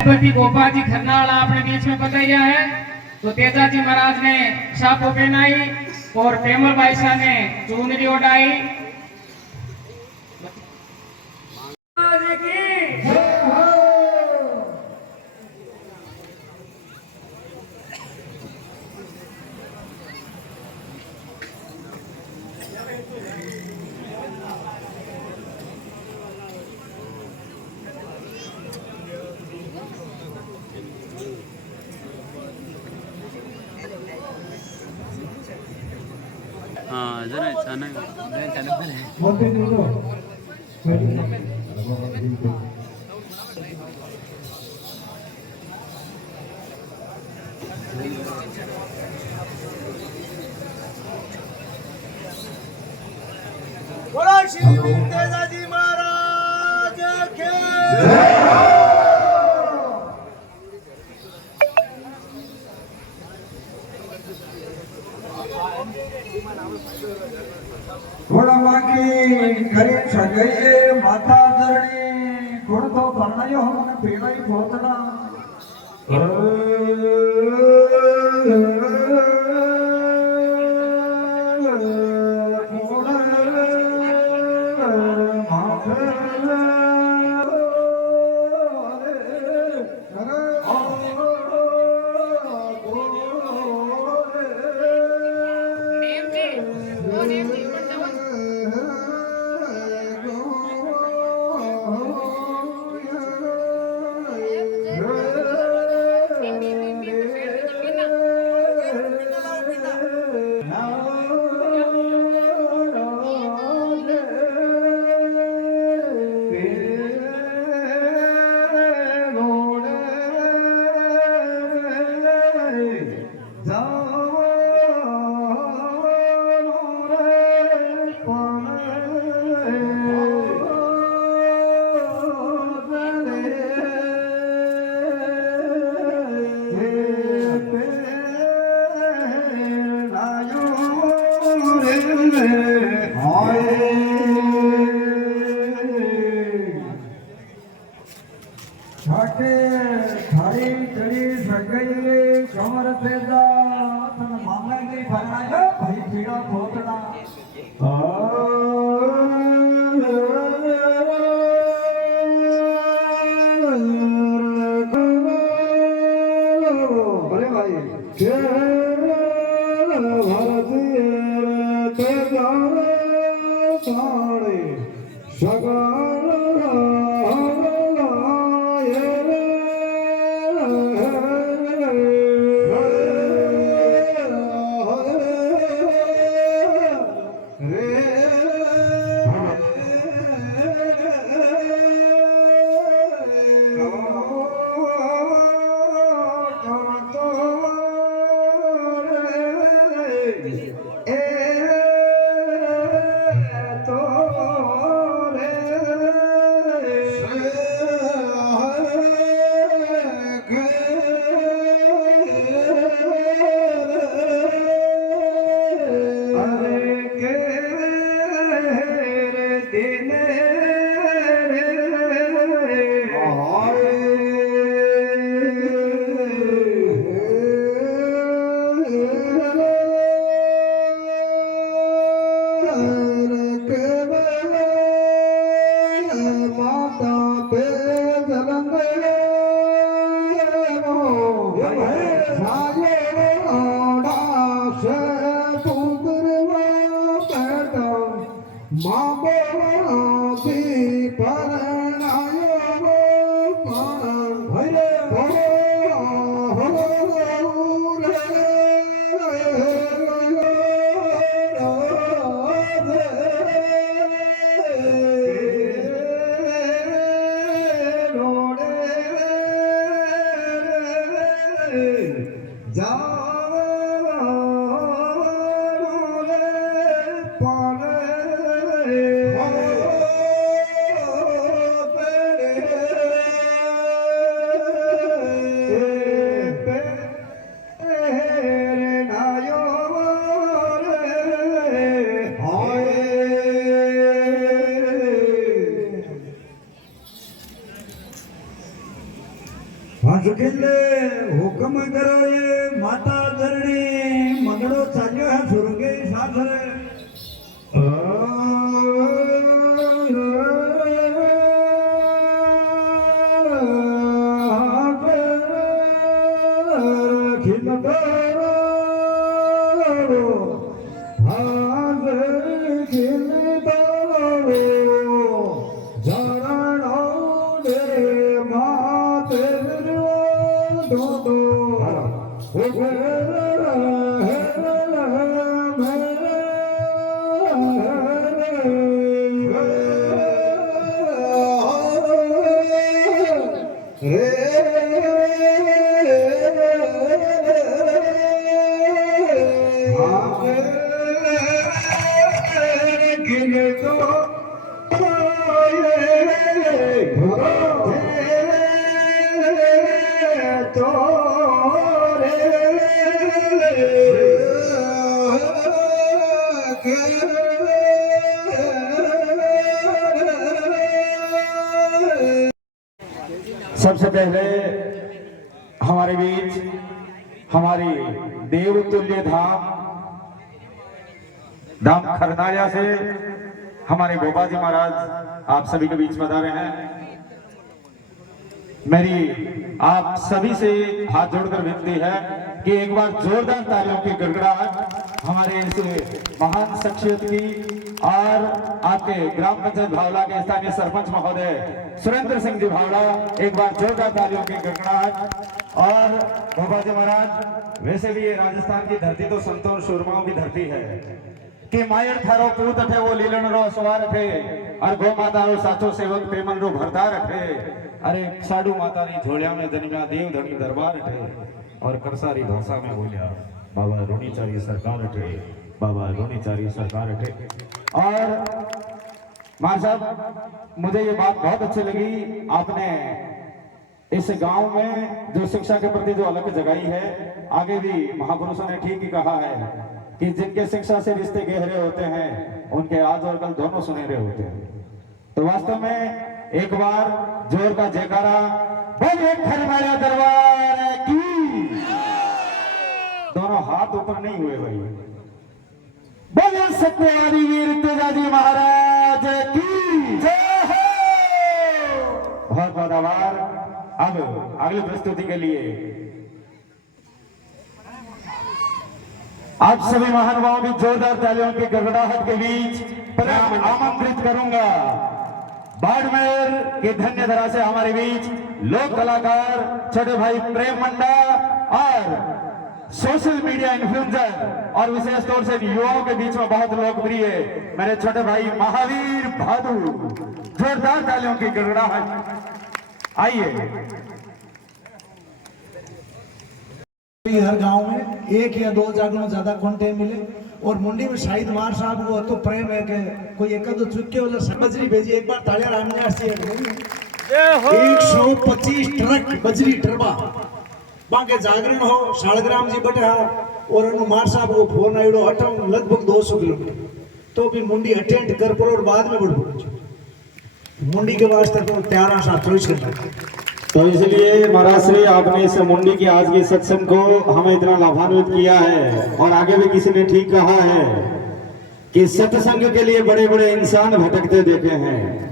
गणपति गोपा जी खरनाला अपने बीच में बताया है। तो तेजा जी महाराज ने सापो पहनाई और पेमल बाईसा ने चुनरी उड़ाई। हाँ जरा अचानक बोलो श्री तेजा जी महाराज के थोड़ा बाकी घरे सगई माता धरणी गुण तो परणायो हमने पेड़ा ही पहुंचना हंस खिले हुक्म करो ये माता धरणी मंगड़ो चालियो है सुरगे सासरे सबसे पहले हमारे बीच हमारी देवतुल्य धाम खरनालिया से हमारे गोपा जी महाराज आप सभी के बीच पधारे हैं। मेरी आप सभी से हाथ जोड़कर विनती है कि एक बार जोरदार तालियों की गड़गड़ाहट हमारे इस महान शख्सियत की और आपके ग्राम पंचायत भावला के स्थानीय सरपंच महोदय सुरेंद्र सिंह जी भावला, एक बार जोरदार तालियों की गड़गड़ाहट। और गोपा जी महाराज, वैसे भी ये राजस्थान की धरती तो संतों और शूरमाओं की धरती है कि मायर थारो पूत थे वो लीलन रो सवार थे और गौ माता रो साचो सेवक पेमन रो भरदार थे। अरे साडू माता री झोलिया में जन्मा देव धनी दरबार थे और करसारी भाषा में बोलिया बाबा रोनीचारी सरकार थे, बाबा रोनीचारी सरकार थे। और मार साहब, मुझे ये बात बहुत अच्छी लगी, आपने इस गांव में जो शिक्षा के प्रति जो अलग जगाई है। आगे भी महापुरुषों ने ठीक ही कहा है कि जिनके शिक्षा से रिश्ते गहरे होते हैं उनके आज और कल दोनों सुनहरे होते हैं। तो वास्तव में एक बार जोर का जयकारा बोलिए खरनालिया दरबार की। दोनों हाथ ऊपर नहीं हुए भाई। बोलिए सत्यवादी वीर तेजाजी महाराज की जय हो। बहुत बहुत आभार। अब अगली प्रस्तुति के लिए आप सभी महानुभावों की जोरदार तालियों की गड़गड़ाहट के बीच मैं आमंत्रित करूंगा बाड़मेर के धन्य धरा से हमारे बीच लोक कलाकार छोटे भाई प्रेम मंडा और सोशल मीडिया इन्फ्लुएंसर और विशेष तौर से युवाओं के बीच में बहुत लोकप्रिय मेरे छोटे भाई महावीर भादु। जोरदार तालियों की गड़गड़ाहट। आइए। हर गांव में एक या दो जागरण ज्यादा कंटेंट मिले और मुंडी में शाहिद मार साहब को तो प्रेम है कि कोई एक दो चुटके वाला बजरी भेजी। एक बार तालिया रामन्यास से 125 ट्रक बजरी टरबा बाके जागरण हो शालग्राम जी बैठा और अनु मार साहब को फोन आयो अटम लगभग 200 किलोमीटर तो भी मुंडी अटेंड कर पर और बाद में बढ़ मुंडी के वास्ते तो तैयार आशा चॉइस करना। तो इसलिए महाराज श्री आपने इस मुंडी की आज की सत्संग को हमें इतना लाभान्वित किया है। और आगे भी किसी ने ठीक कहा है कि सत्संग के लिए बड़े बड़े इंसान भटकते देखे हैं,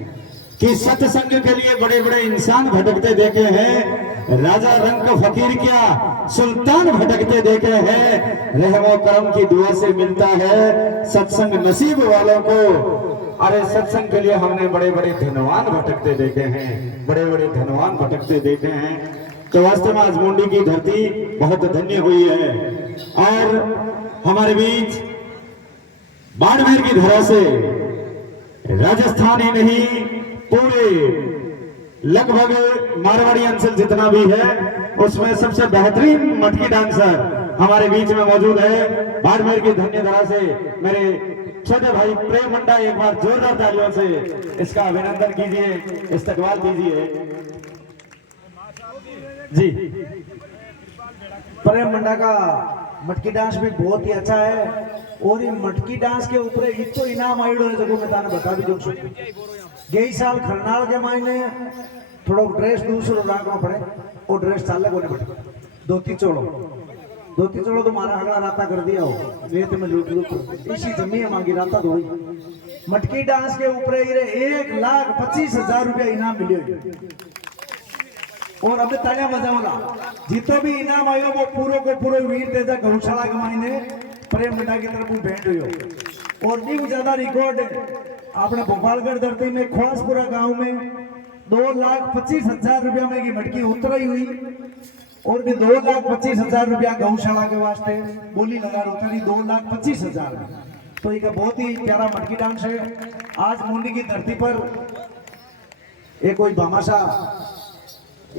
कि सत्संग के लिए बड़े बड़े इंसान भटकते देखे हैं। राजा रंग फकीर क्या सुल्तान भटकते देखे हैं। रहमो करम की दुआ से मिलता है सत्संग नसीब वालों को। अरे सत्संग के लिए हमने बड़े बड़े धनवान भटकते देखे हैं, बड़े बड़े धनवान भटकते देखे हैं। तो वास्तव में आज मुंडी की धरती बहुत धन्य हुई है। और हमारे बीच बाड़मेर की धरा से राजस्थान ही नहीं पूरे लगभग मारवाड़ी अंचल जितना भी है उसमें सबसे बेहतरीन मटकी डांसर हमारे बीच में मौजूद है। बाड़मेर की धन्य धरा से मेरे छोटे भाई प्रेम मंडा, एक बार जोरदार तालियों से इसका अभिनंदन कीजिए, इस्तकबाल कीजिए जी। प्रेम मंडा का मटकी डांस भी बहुत ही अच्छा है और ये मटकी डांस के ऊपर इतो इनाम आयो है जगह मैं ताने बता भी दूं। गई साल खरनाल के मायने थोड़ा ड्रेस दूसरो राखना पड़े वो ड्रेस चाले को नहीं बेटा धोती चोड़ो तो मारा अगला राता कर दिया हो वे तो मैं लूट इसी जमी है मांगी राता तो हुई मटकी डांस के ऊपर ही 1,25,000 रुपया इनाम मिले और अब तालियां बजाओला जितो भी इनाम आयो वो पूरो को पूरो वीर तेजा गौशाला के मायने प्रेम मुंडा की तरफ भेंट हुई और न्यू ज्यादा रिकॉर्ड अपने भोपालगढ़ धरती में खोसपुरा गांव में 2,25,000 रुपया में की मटकी उतरी हुई और भी 2,25,000 रुपया गौशाला के वास्ते बोली लगा उतरी 2,25,000 तो ये बहुत ही प्यारा मटकी डांस है आज मुंडी की धरती पर एक कोई भामाशा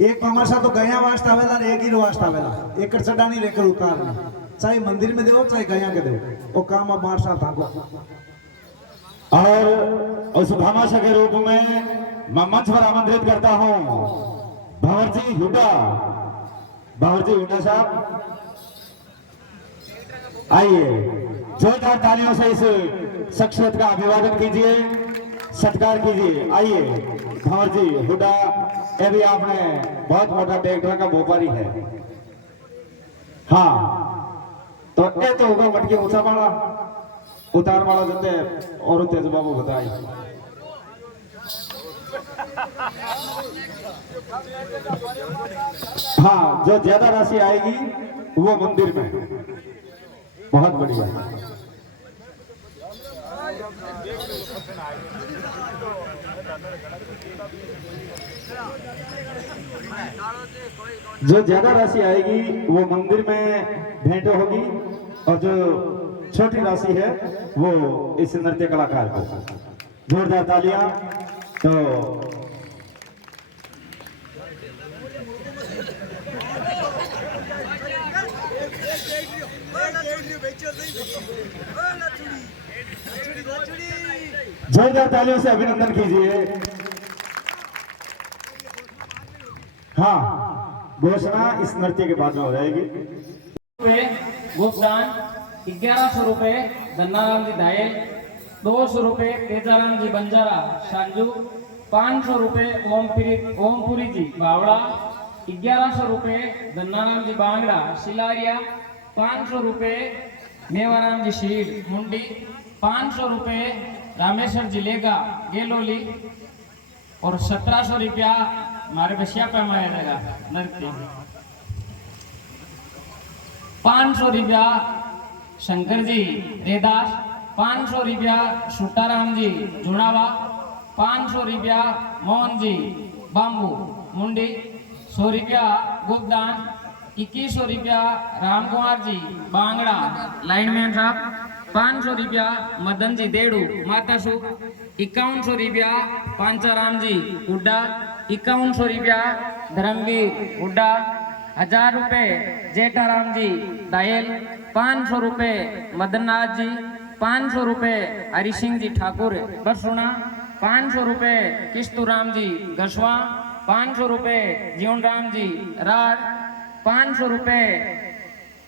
एक भामाशा तो गया वास्ते आवेला एक ही वास्ते आवेला एक चढ़ा नहीं लेकर उतारना चाहे मंदिर में दो चाहे गया के दो वो काम अब मारसा था और उस भामाशा के रूप में मैं मंच पर आमंत्रित करता हूं भंवरजी हुड्डा साहब आइए जोरदार तालियों से इस शख्सियत का अभिवादन कीजिए सत्कार कीजिए आइए भंवरजी हुड्डा ये भी आपने बहुत मोटा ट्रैक्टर का व्यापारी है हाँ तो ये तो होगा मटकी ऊंचा वाला उतार वाला जते और तेज बाबू बताई हाँ जो ज्यादा राशि आएगी वो मंदिर में बहुत बढ़िया जो ज्यादा राशि आएगी वो मंदिर में भेंट होगी और जो छोटी राशि है वो इस नृत्य कलाकार को जोरदार तालियां तो जोरदार तालियों से अभिनंदन कीजिए हाँ घोषणा इस नृत्य के बाद में हो जाएगी भुगतान 1100 रुपए धन्नाराम जी दायल 200 रुपए तेजाराम जी बंजारा सांजू 500 रुपए ओमपुरी जी बावड़ा 1100 रुपए धन्नाराम जी बांगड़ा सिलारिया 500 रुपए मेवाराम जी शीड मुंडी 500 रुपए रामेश्वर जी लेगा गेलोली और 1700 रुपया हमारे बसिया पे माया जाएगा नृत्य 500 रुपया शंकर जी रेदास 500 रुपया सुटाराम जी जुड़ावा 500 रुपया मोहन जी बाम्बू मुंडी 100 रुपया गुप्तान 2100 रुपया राम कुमार जी बांगड़ा लाइनमैन साहब 500 रुपया मदन जी देड़ू मातासु 5100 रुपया पांचाराम जी हुड्डा 5100 रुपया धर्मवीर हुड्डा 1000 रुपए जेठाराम जी दायल 500 रुपए मदननाथ जी 500 रुपए हरि सिंह जी ठाकुर बरसुना 500 रुपए किस्तूराम जी गसवा 500 रुपए जीवन राम जी राड 500 रुपए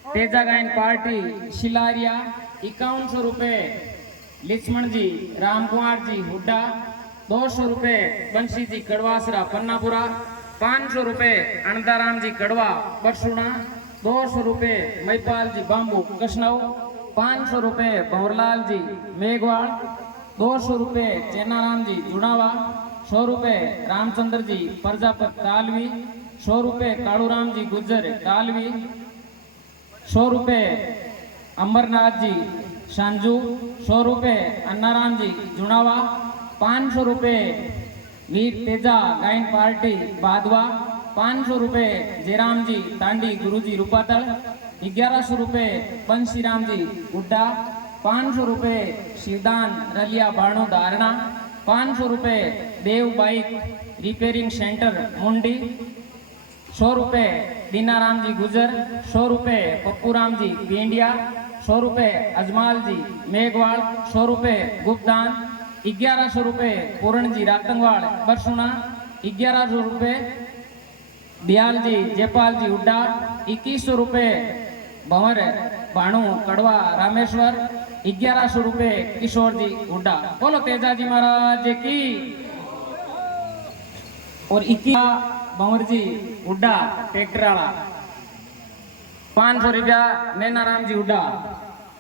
तेजा गायन पार्टी शिलारिया 5100 रुपए लक्ष्मण जी राम कुमार जी हुड्डा 200 रुपए बंशी जी कड़वासरा पन्नापुरा 500 रुपए अनदाराम जी कड़वा बरसुना 200 रुपए महिपाल जी बाम्बू कशनव 500 रुपए भंवरलाल जी मेघवाड़ 200 रुपए चेनाराम जी जुड़ावा 100 रुपए रामचंद्र जी प्रजापत तालवी 100 रुपए काड़ूराम जी गुज्जर तालवी 100 रुपए अमरनाथ जी सांजू 100 रुपए अन्नाराम जी जुड़ावा 500 रुपए वीर तेजा गायन पार्टी बादवा 500 रुपए जयराम जी तांडी गुरुजी रूपातल 1100 रुपए बंशीराम जी हुड्डा 500 रुपए शिवदान रलिया बाणो धारणा 500 रुपए देव बाइक रिपेयरिंग सेंटर मुंडी 100 रुपए दीनाराम जी गुजर 100 रुपए पप्पूराम जी पेंडिया 100 रुपए अजमाल जी मेघवाड़ 100 रुपए गुप्तान 1100 रुपए पूरण जी रातंगवाड़ बरसुना 1100 रुपए दयाल जी जयपाल जी हुड्डा 2100 रुपए भंवर भाणु कड़वा रामेश्वर 1100 रुपए किशोर जी हुड्डा। बोलो तेजा जी महाराज की। और 21 भंवर जी हुड्डा ट्रैक्टर वाला। 500 रुपया नैना राम जी हुड्डा।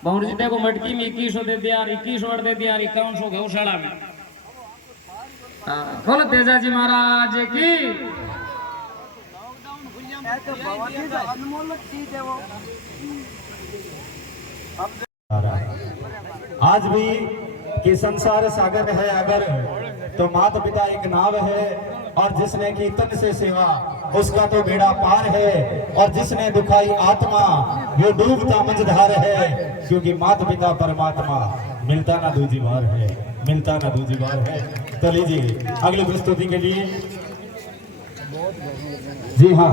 भंवर जी देखो मटकी में 2100 दे दिया, 2100 दे दिया, 5100 गौशाला में। बोलो तेजा जी महाराज की। आज भी कि संसार सागर है अगर तो माता पिता एक नाव है, और जिसने की तन से सेवा उसका तो बेड़ा पार है, और जिसने दुखाई आत्मा वो डूबता मझधार है, क्योंकि माता पिता परमात्मा मिलता ना दूजी बार है, मिलता ना दूजी बार है। तो लीजिए अगली प्रस्तुति के लिए। जी हाँ,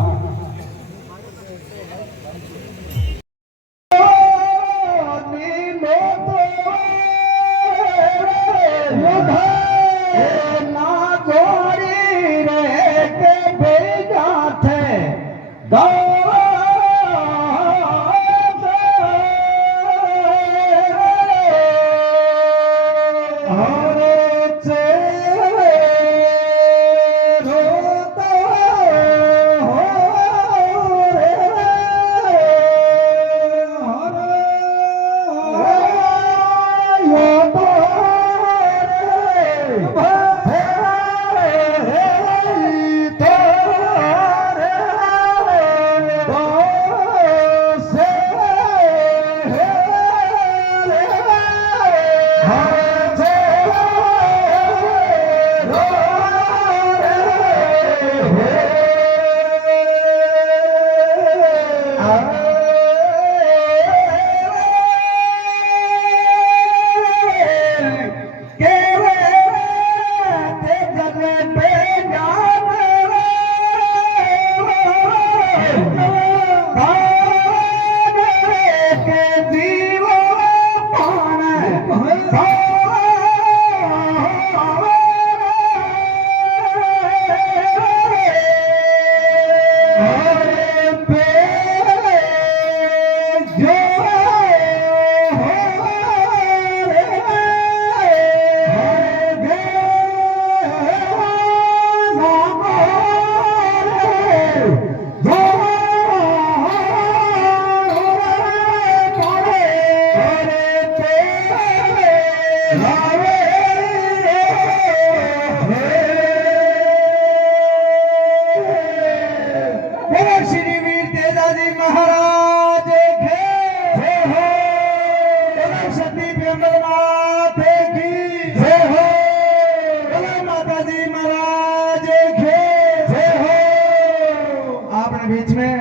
बीच में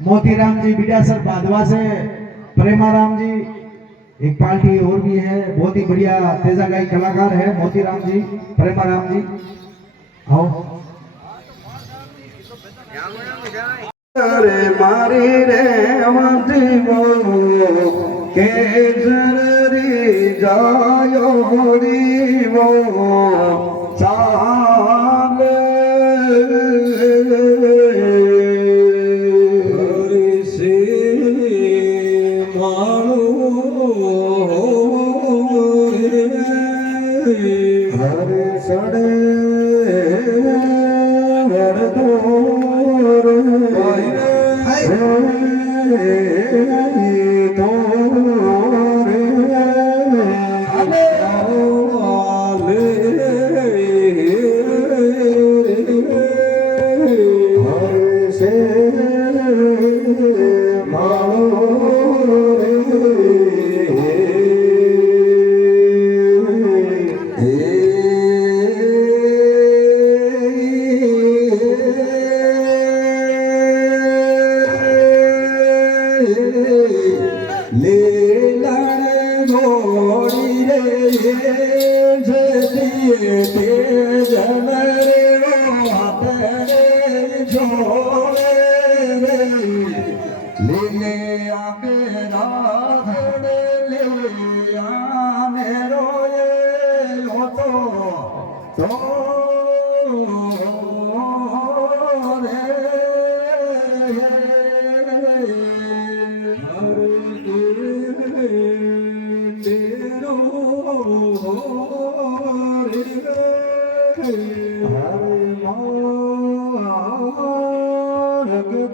मोतीराम जी बिडासर बाधवा से, प्रेमाराम जी, एक पार्टी और भी है, बहुत ही बढ़िया तेजा गाई कलाकार है मोतीराम जी, प्रेमाराम जी। आओ। अरे मारी रे जीवो के जरी जायो दीवो चाले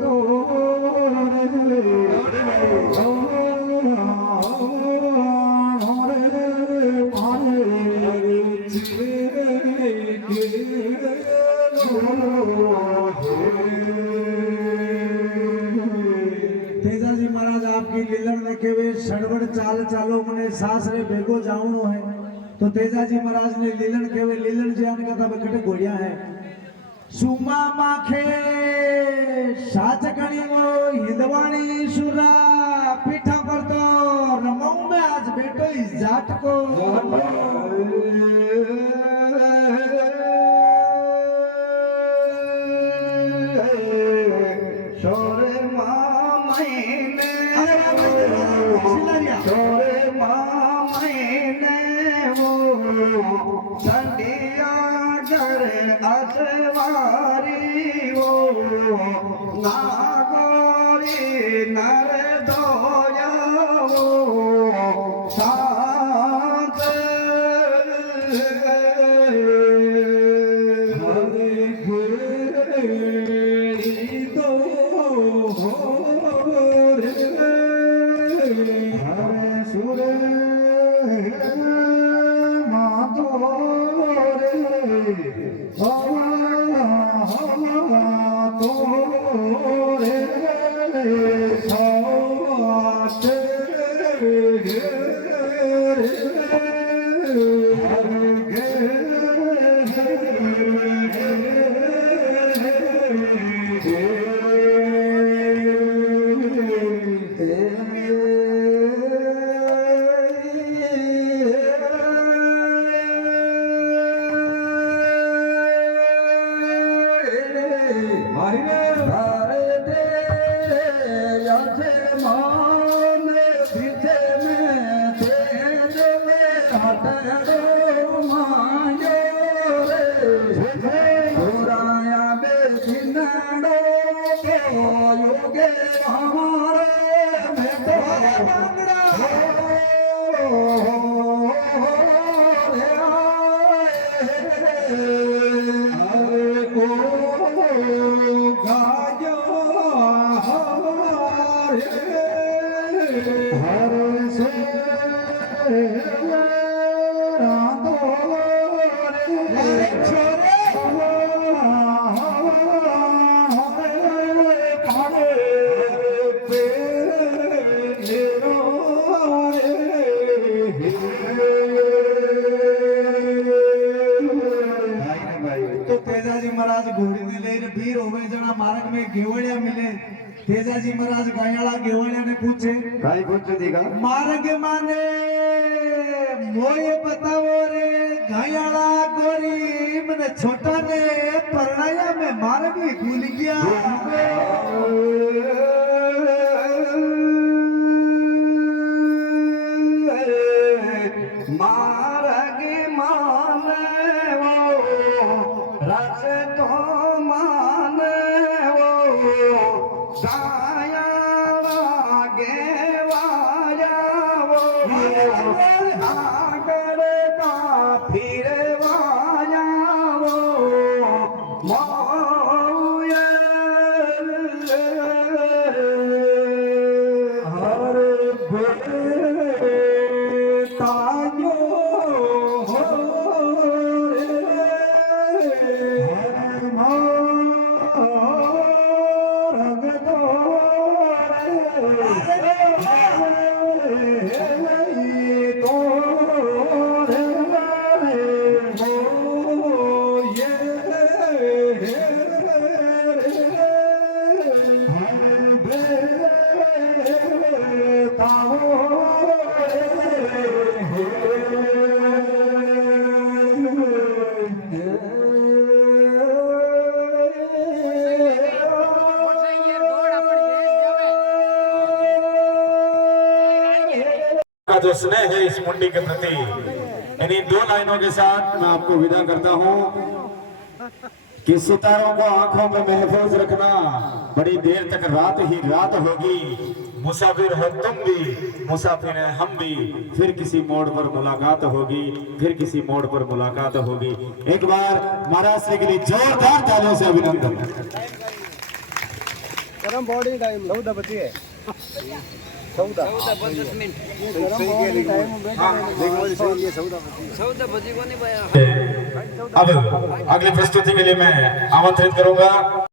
दो तेजाजी महाराज आपकी लीलन में केवे सड़वड़ चाल चालो मने सासरे भेगो जावणो है तो तेजाजी महाराज ने लीलन केवे लीलन ज्ञान का तब कटे घोड़िया है सुमा माखे साचकणी वो हिंदवाणी सुरा पीठा पर तो रमाऊ में आज बेटो इस जाट को सोरे मामैने सोरे मामैने वो संडिया जरे असवारी वो नागोरी नर दोया वो शांत तेजाजी महाराज गायाला गेवळ्या ने पूछे काय पूछे दीगा मार्ग माने मोये बताओ रे गायाला गोरी मने छोटा ने परणाया में मार्ग ही भूल गया मार्ग माने वो रस तो माने वो गाया गेवाया वो आगर का फिर वाया वो मोया हर बेतायो हो जो स्नेह है इस मुंडी के प्रति, इन्हीं दो लाइनों के साथ मैं आपको विदा करता हूं कि सितारों को आंखों में महफूज रखना, बड़ी देर तक रात ही रात होगी, मुसाफिर हो तुम भी, मुसाफिर हैं हम भी, फिर किसी मोड़ पर मुलाकात होगी, फिर किसी मोड़ पर मुलाकात होगी। एक बार महाराष्ट्र के लिए जोरदार तालियों से अभिनंदन। गरम बॉडी टाइम 14 बजे है 14 अब अगली प्रस्तुति के लिए मैं आमंत्रित करूंगा